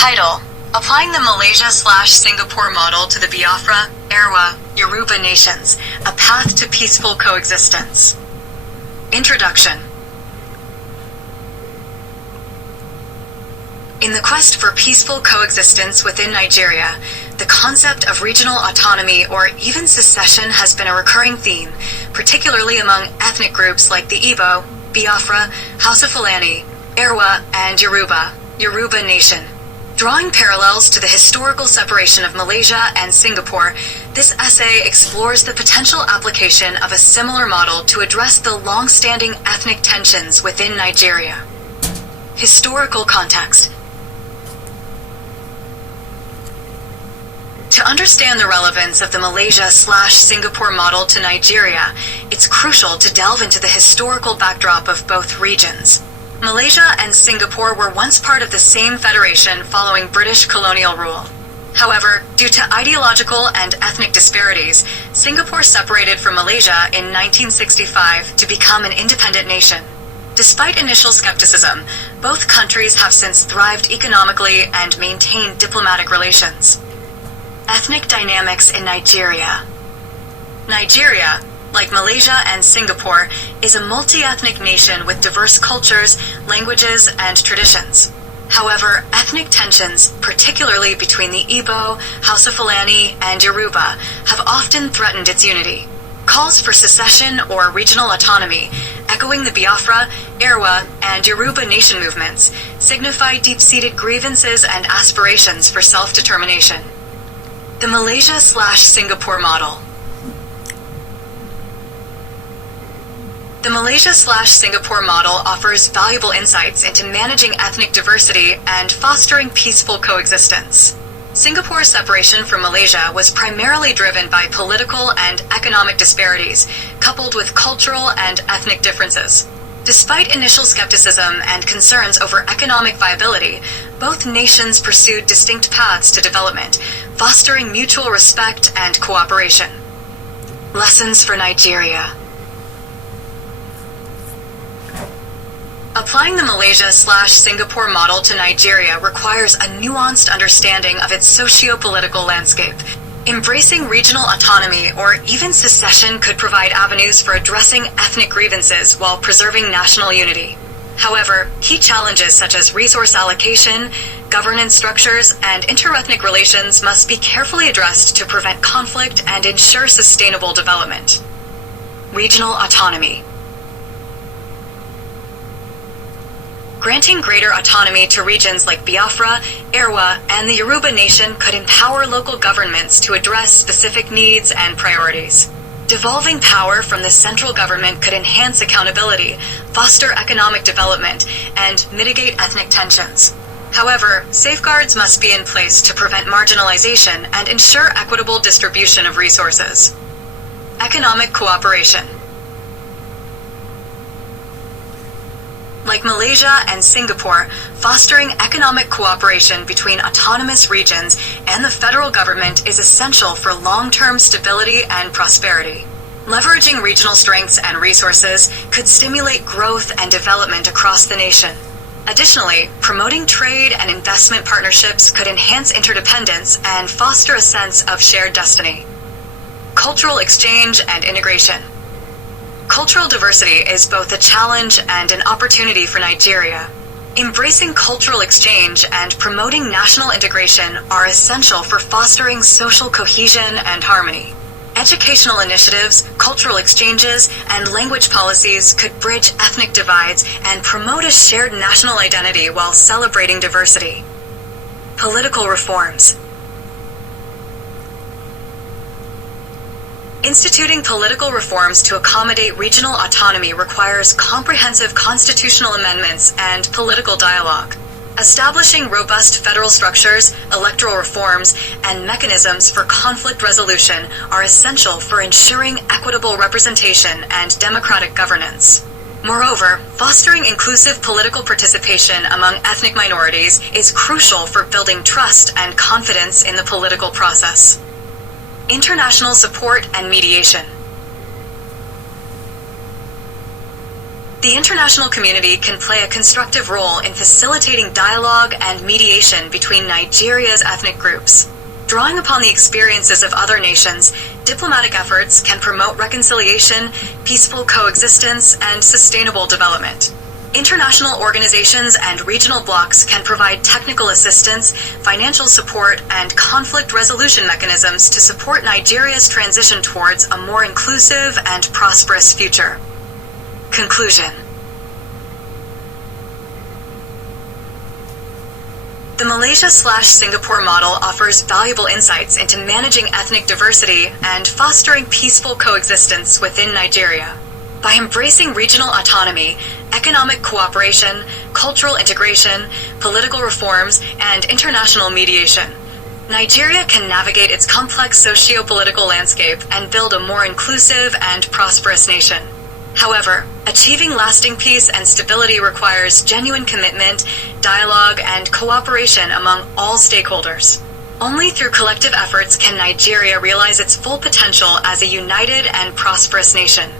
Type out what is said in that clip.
Title: Applying the Malaysia/Singapore Model to the Biafra, Erwa, Yoruba Nations, A Path to Peaceful Coexistence. Introduction. In the quest for peaceful coexistence within Nigeria, the concept of regional autonomy or even secession has been a recurring theme, particularly among ethnic groups like the Igbo, Biafra, Hausa Fulani, Erwa, and Yoruba Nation. Drawing parallels to the historical separation of Malaysia and Singapore, this essay explores the potential application of a similar model to address the long-standing ethnic tensions within Nigeria. Historical context. To understand the relevance of the Malaysia/Singapore model to Nigeria, it's crucial to delve into the historical backdrop of both regions. Malaysia and Singapore were once part of the same federation following British colonial rule. However, due to ideological and ethnic disparities, Singapore separated from Malaysia in 1965 to become an independent nation. Despite initial skepticism, both countries have since thrived economically and maintained diplomatic relations. Ethnic dynamics in Nigeria. Nigeria, like Malaysia and Singapore, is a multi-ethnic nation with diverse cultures, languages, and traditions. However, ethnic tensions, particularly between the Igbo, Hausa Fulani, and Yoruba, have often threatened its unity. Calls for secession or regional autonomy, echoing the Biafra, Erwa, and Yoruba Nation movements, signify deep-seated grievances and aspirations for self-determination. The Malaysia/Singapore model. The Malaysia/Singapore model offers valuable insights into managing ethnic diversity and fostering peaceful coexistence. Singapore's separation from Malaysia was primarily driven by political and economic disparities, coupled with cultural and ethnic differences. Despite initial skepticism and concerns over economic viability, both nations pursued distinct paths to development, fostering mutual respect and cooperation. Lessons for Nigeria. Applying the Malaysia/Singapore model to Nigeria requires a nuanced understanding of its socio-political landscape. Embracing regional autonomy or even secession could provide avenues for addressing ethnic grievances while preserving national unity. However, key challenges such as resource allocation, governance structures, and interethnic relations must be carefully addressed to prevent conflict and ensure sustainable development. Regional autonomy. Granting greater autonomy to regions like Biafra, Erwa, and the Yoruba Nation could empower local governments to address specific needs and priorities. Devolving power from the central government could enhance accountability, foster economic development, and mitigate ethnic tensions. However, safeguards must be in place to prevent marginalization and ensure equitable distribution of resources. Economic cooperation. Like Malaysia and Singapore, fostering economic cooperation between autonomous regions and the federal government is essential for long-term stability and prosperity. Leveraging regional strengths and resources could stimulate growth and development across the nation. Additionally, promoting trade and investment partnerships could enhance interdependence and foster a sense of shared destiny. Cultural exchange and integration. Cultural diversity is both a challenge and an opportunity for Nigeria. Embracing cultural exchange and promoting national integration are essential for fostering social cohesion and harmony. Educational initiatives, cultural exchanges, and language policies could bridge ethnic divides and promote a shared national identity while celebrating diversity. Political reforms. Instituting political reforms to accommodate regional autonomy requires comprehensive constitutional amendments and political dialogue. Establishing robust federal structures, electoral reforms, and mechanisms for conflict resolution are essential for ensuring equitable representation and democratic governance. Moreover, fostering inclusive political participation among ethnic minorities is crucial for building trust and confidence in the political process. International support and mediation. The international community can play a constructive role in facilitating dialogue and mediation between Nigeria's ethnic groups. Drawing upon the experiences of other nations, diplomatic efforts can promote reconciliation, peaceful coexistence, and sustainable development. International organizations and regional blocs can provide technical assistance, financial support, and conflict resolution mechanisms to support Nigeria's transition towards a more inclusive and prosperous future. Conclusion. The Malaysia/Singapore model offers valuable insights into managing ethnic diversity and fostering peaceful coexistence within Nigeria. By embracing regional autonomy, economic cooperation, cultural integration, political reforms, and international mediation, Nigeria can navigate its complex socio-political landscape and build a more inclusive and prosperous nation. However, achieving lasting peace and stability requires genuine commitment, dialogue, and cooperation among all stakeholders. Only through collective efforts can Nigeria realize its full potential as a united and prosperous nation.